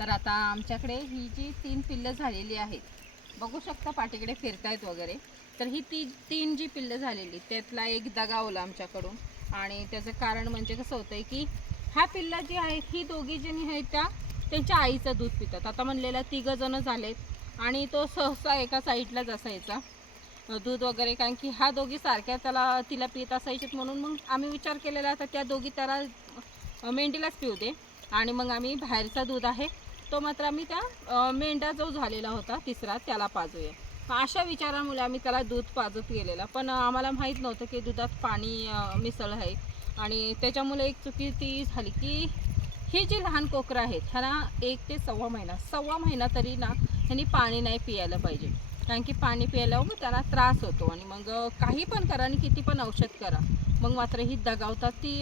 तर आता आमच्याकडे ही जी तीन पिल्लं झालेली आहेत बघू शकता पाठीकडे फिरतायत वगैरे. तर ही ती तीन जी पिल्लं झालेली त्यातला एक दगावला आमच्याकडून. आणि त्याचं कारण म्हणजे कसं होतंय की ह्या पिल्ला जी आहेत ही दोघी जणी आहेत त्या त्यांच्या आईचं दूध पितात. आता म्हणलेलं तिघं जणं झालेत आणि तो सहसा एका साईडलाच असायचा दूध वगैरे. कारण की ह्या दोघी सारख्या त्याला तिला पित असायच्यात म्हणून मग आम्ही विचार केलेला तर त्या दोघी त्याला मेंढीलाच पिऊ दे. आणि मग आम्ही बाहेरचा दूध आहे तो मात्र आम्ही त्या मेंढा जो झालेला होता तिसरा त्याला पाजूया. अशा विचारामुळे आम्ही त्याला दूध पाजत गेलेला. पण आम्हाला माहीत नव्हतं की दुधात पाणी मिसळ आहे. आणि त्याच्यामुळे एक चुकी ती झाली की ही जी लहान कोकरं आहेत ह्यांना एक ते सव्वा महिना सव्वा महिना तरी ना ह्यांनी पाणी नाही पियायला पाहिजे. कारण की पाणी प्यायला मग त्यांना त्रास होतो आणि मग काही पण करा आणि किती पण औषध करा. मग मात्र ही दगावतात ती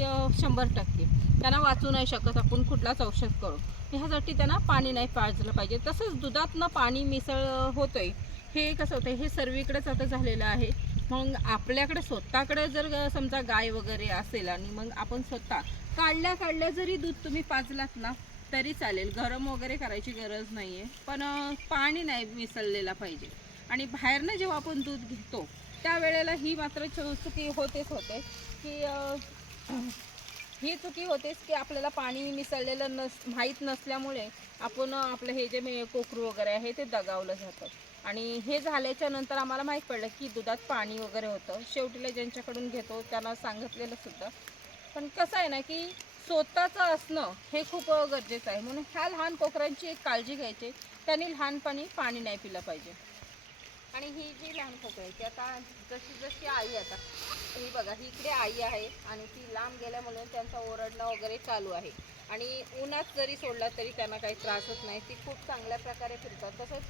शंभर टक्के. त्यांना वाचू नाही शकत आपण कुठलाच औषध करू ह्यासाठी त्यांना पाणी नाही पाजलं पाहिजे. तसंच दुधातनं पाणी मिसळ होतं होतंय. हे कसं होतं हे सर्वीकडेच आता झालेलं आहे. मग आपल्याकडे स्वतःकडे जर समजा गाय वगैरे असेल आणि मग आपण स्वतः काढल्या काढल्या जरी दूध तुम्ही पाजलात ना तरी चालेल. गरम वगैरे करायची गरज नाही आहे पण पाणी नाही मिसळलेला पाहिजे. आणि बाहेरनं जेव्हा आपण दूध घेतो त्यावेळेला ही मात्र चुकी होतेच होते की ही चुकी होतेच की आपल्याला पाणी मिसळलेलं नस माहीत नसल्यामुळे आपण आपलं हे जे मे- कोकरू वगैरे आहे ते दगावलं जातं. आणि हे झाल्याच्यानंतर आम्हाला माहीत पडलं की दुधात पाणी वगैरे होतं. शेवटीला ज्यांच्याकडून घेतो त्यांना सांगितलेलं सुद्धा. पण कसं आहे ना की स्वतःचं असणं हे खूप गरजेचं आहे. म्हणून ह्या लहान कोकरांची एक काळजी घ्यायची. त्यांनी लहानपणी पाणी नाही पिलं पाहिजे. आणि ही जी लहान खोकळी आहे ती आता जशी जशी आई आता ही बघा ही इकडे आई आहे आणि ती लांब गेल्यामुळे त्यांचा ओरडणं वगैरे चालू आहे. आणि उन्हात जरी सोडला तरी त्यांना काही त्रास होत नाही. ती खूप चांगल्या प्रकारे फिरतात. तसंच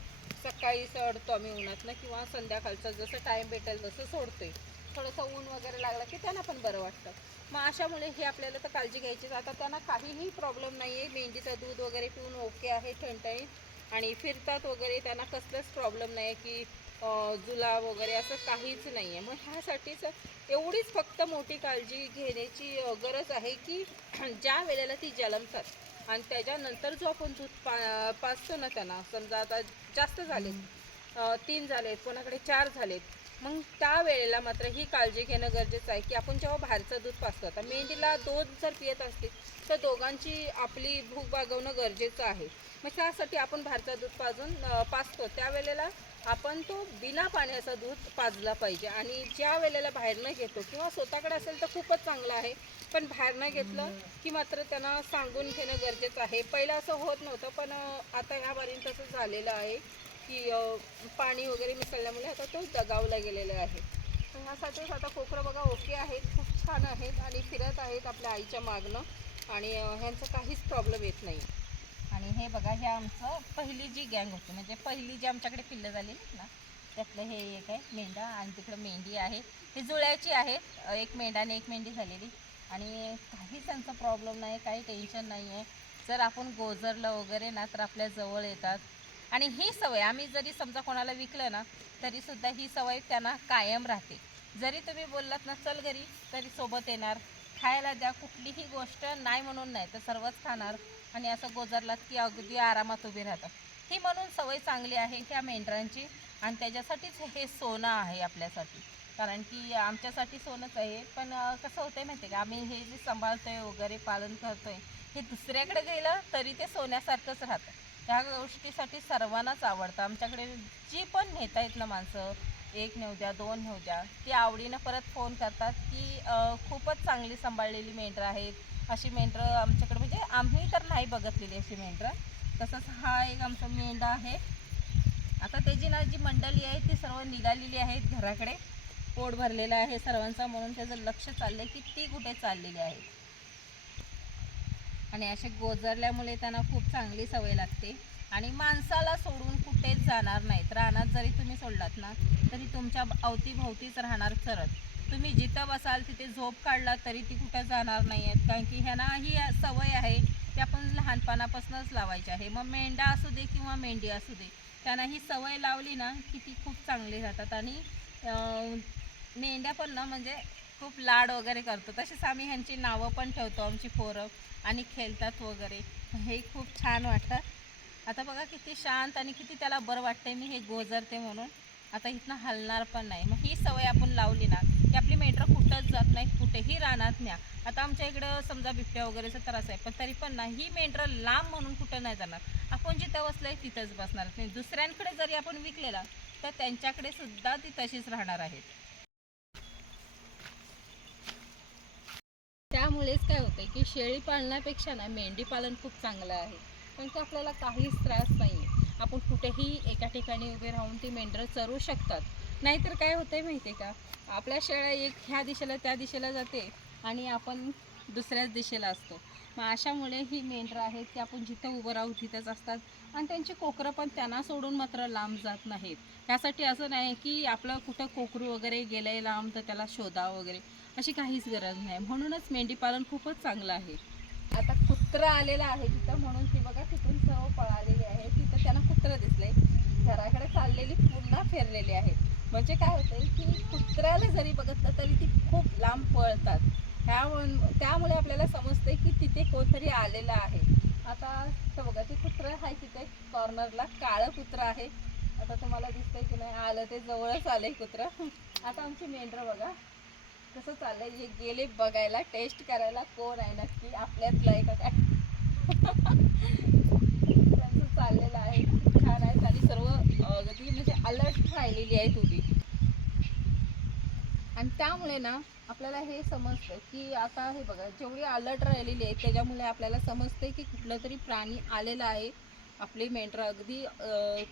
सकाळी सोडतो आम्ही उन्हातनं किंवा संध्याकाळचं जसं टाईम भेटेल तसं सोडतो आहे थोडंसं ऊन वगैरे लागलं की त्यांना पण बरं वाटतं. मग अशामुळे हे आपल्याला तर काळजी घ्यायचीच आता त्यांना काहीही प्रॉब्लेम नाही आहे मेंढीचं दूध वगैरे पिऊन ओके आहे ठणठणीत आणि फिरतात वगैरे त्यांना कसलंच प्रॉब्लेम नाही आहे की जुलाब वगैरे असं काहीच नाही आहे मग ह्यासाठीच एवढीच फक्त मोठी काळजी घेण्याची गरज आहे की ज्या वेळेला ती जलमतात आणि त्याच्यानंतर जो आपण दूध पा पाचतो ना त्यांना समजा आता जास्त झालेत तीन झालेत कोणाकडे चार झालेत मग त्या वेळेला मात्र ही काळजी घेणं गरजेचं आहे की आपण जेव्हा बाहेरचं दूध पाचतो आता मेंढीला दूध जर पियत असतील तर दोघांची आपली भूक भागवणं गरजेचं आहे. मग त्यासाठी आपण बाहेरचं दूध पाजून पाचतो त्यावेळेला आपण तो बिना पाण्याचा दूध पाजला पाहिजे आणि ज्या वेळेला बाहेरनं घेतो किंवा स्वतःकडे असेल तर खूपच चांगलं आहे. पण बाहेरनं घेतलं की मात्र त्यांना सांगून घेणं गरजेचं आहे. पहिलं असं होत नव्हतं पण आता ह्या बारीन तसं झालेलं आहे की पाणी वगैरे मिसळल्यामुळे आता तो दगावला गेलेला आहे. ह्यासाठीच आता कोकरं बघा ओके आहेत खूप छान आहेत आणि फिरत आहेत आपल्या आईच्या मागणं आणि ह्यांचं काहीच प्रॉब्लेम येत नाही. आणि हे बघा हे आमचं पहिली जी गँग होती म्हणजे पहिली जी आमच्याकडे पिल्लं झालेली ना त्यातलं हे एक आहे मेंढा आणि तिकडं मेंढी आहे. हे जुळ्याची आहे एक मेंढा आणि एक मेंढी झालेली. आणि काही त्यांचा प्रॉब्लेम नाही काही टेन्शन नाही आहे जर आपण गोजरलं वगैरे ना तर आपल्या जवळ येतात. आणि ही सवय आम्ही जरी समजा कोणाला विकलं ना तरीसुद्धा ही सवय त्यांना कायम राहते. जरी तुम्ही बोललात ना चल घरी तरी सोबत येणार. खायला द्या कुठलीही गोष्ट नाही म्हणून नाही तर सर्वच खाणार. आणि असं गोजरलात की अगदी आरामात उभी राहतात. ही म्हणून सवय चांगली आहे ह्या मेंढरांची आणि त्याच्यासाठीच हे सोनं आहे आपल्यासाठी. कारण की आमच्यासाठी सोनंच आहे पण कसं होतं आहे माहिती आहे का? आम्ही हे जे सांभाळतो आहे वगैरे पालन करतो आहे हे दुसऱ्याकडे गेलं तरी ते सोन्यासारखंच राहतं. ह्या गोष्टीसाठी सर्वांनाच आवडतं. आमच्याकडे जी पण नेता आहेत ना माणसं एक नेऊ द्या दोन नेऊ द्या. ती आवडीनं परत फोन करतात की खूपच चांगली सांभाळलेली मेंढरं आहेत. अशी मेंढरं आमच्याकडे म्हणजे आम्ही तर नाही बघतलेली अशी मेंढरं. तसंच हा एक आमचा मेंढा आहे. आता त्याची ना जी मंडळी आहे ती सर्व निघालेली आहेत घराकडे. पोट भरलेलं आहे सर्वांचा म्हणून त्याचं लक्ष चाललं की ती कुठे चाललेली आहे. आणि असे गोजरल्यामुळे त्यांना खूप चांगली सवय लागते. आणि माणसाला सोडून कुठेच जाणार नाहीत रानात जरी तुम्ही सोडलात ना तरी तुमच्या अवतीभोवतीच राहणार चरत. तुम्ही जिथं बसाल तिथे झोप काढला तरी ती कुठं जाणार नाही आहेत कारण की ह्यांना ही सवय आहे ते आपण लहानपणापासूनच लावायची आहे. मग मेंढा असू दे किंवा मेंढी असू दे त्यांना ही सवय लावली ना की ती खूप चांगली राहतात. आणि मेंढ्या पण ना म्हणजे खूप लाड वगैरे करतो तसेच आम्ही ह्यांची नावं पण ठेवतो आमची पोरं आणि खेळतात वगैरे. हे खूप छान वाटतं. आता बघा किती शांत आणि किती त्याला बरं वाटतंय मी हे गोजरते म्हणून. आता इथनं हलणार पण नाही. मग ही सवय आपण लावली ना की आपली मेंढरं कुठंच जात नाही कुठेही राहणार न्या. आता आमच्या इकडं समजा बिबट्या वगैरेचा त्रास आहे पण तरी पण ना ही मेंढरं लांब म्हणून कुठं नाही जाणार. आपण जिथं बसलंय तिथंच बसणार. नाही दुसऱ्यांकडे जरी आपण विकलेला तर त्यांच्याकडे सुद्धा ती तशीच राहणार आहेत. त्यामुळेच काय होतंय की शेळी पालनापेक्षा ना मेंढी पालन खूप चांगलं आहे. कारण की आपल्याला काहीच त्रास नाही आहे आपण कुठेही एका ठिकाणी उभे राहून ती मेंढरं चरू शकतात. नाहीतर काय होतंय माहिती आहे का? आपल्या शेळ्या एक ह्या दिशेला त्या दिशेला जाते आणि आपण दुसऱ्याच दिशेला असतो. मग अशामुळे ही मेंढरं आहेत की आपण जिथं उभं राहू तिथंच असतात. आणि त्यांची कोकरं पण त्यांना सोडून मात्र लांब जात नाहीत. त्यासाठी असं नाही की आपलं कुठं कोकरू वगैरे गेलं लांब तर त्याला शोधा वगैरे अशी काहीच गरज नाही. म्हणूनच मेंढीपालन खूपच चांगलं आहे. कुत्र आलेलं आहे तिथं म्हणून ती बघा तिथून सर्व पळालेली आहे. तिथं त्यांना कुत्रं दिसलंय. घराकडे चाललेली पूर्ण फिरलेली आहे. म्हणजे काय होतंय की कुत्र्याला जरी बघितलं तरी ती खूप लांब पळतात. ह्या त्यामुळे आपल्याला समजतंय की तिथे कोणतरी आलेलं आहे. आता तर बघा ते कुत्रं आहे तिथे कॉर्नरला. काळं कुत्रं आहे. आता तुम्हाला दिसतंय की नाही आलं ते जवळच आलंय कुत्रं. आता आमची मेंढरं बघा. कसं चाललंय जे गेले बघायला टेस्ट करायला कोण आहे नक्की? आपल्यातलं आहे. का काय त्यांचं चाललेलं आहे. छान आहेत आणि सर्व अगदी म्हणजे अलर्ट राहिलेली आहे तुम्ही आणि त्यामुळे ना आपल्याला हे समजतं की आता हे बघा जेवढी अलर्ट राहिलेली आहे त्याच्यामुळे आपल्याला समजते की कुठलं तरी प्राणी आलेलं आहे. आपली मेंढरं अगदी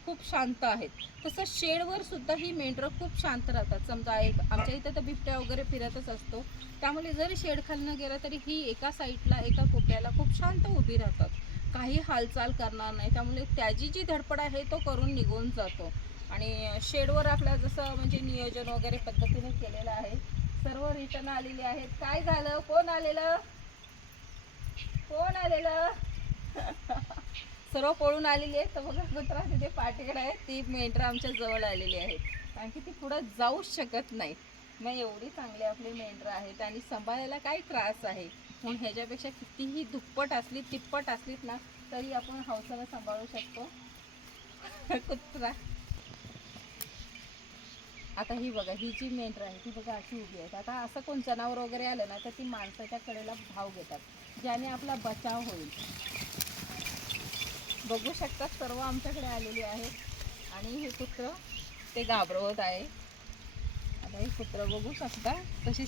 खूप शांत आहेत. तसं शेडवर सुद्धा ही मेंढरं खूप शांत राहतात. समजा एक आमच्या इथं तर बिबट्या वगैरे फिरतच असतो. त्यामुळे जरी शेड खालनं गेलं तरी ही एका साईडला एका कोपऱ्याला खूप शांत उभी राहतात. काही हालचाल करणार नाही. त्यामुळे त्याची जी धडपड आहे तो करून निघून जातो. आणि शेडवर आपल्या जसं म्हणजे नियोजन वगैरे पद्धतीने केलेलं आहे. सर्व रिटर्न आलेले आहेत. काय झालं? कोण आलेलं? कोण आलेलं? सर्व पळून आलेली आहे तर बघा कुत्रा तिथे पाठीकडे आहे. ती मेंढरं आमच्या जवळ आलेली आहे कारण की ती पुढं जाऊच शकत नाही. मग एवढी चांगली आपली मेंढरं आहेत आणि सांभाळायला काय त्रास आहे? म्हणून ह्याच्यापेक्षा कितीही दुप्पट असली तिप्पट असलीत ना तरी आपण हौसानं सांभाळू शकतो. कुत्रा. आता ही बघा ही जी मेंढर आहे ती बघा अशी उभी आहे आता असं कोण जनावर वगैरे आलं ना तर ती माणसाच्या कडेला भाव घेतात. ज्याने आपला बचाव होईल. बघू शकता सर्व आमच्याकडे आलेली आहेत आणि हे कुत्र ते घाबरवत आहे. आता हे कुत्र बघू शकता तशी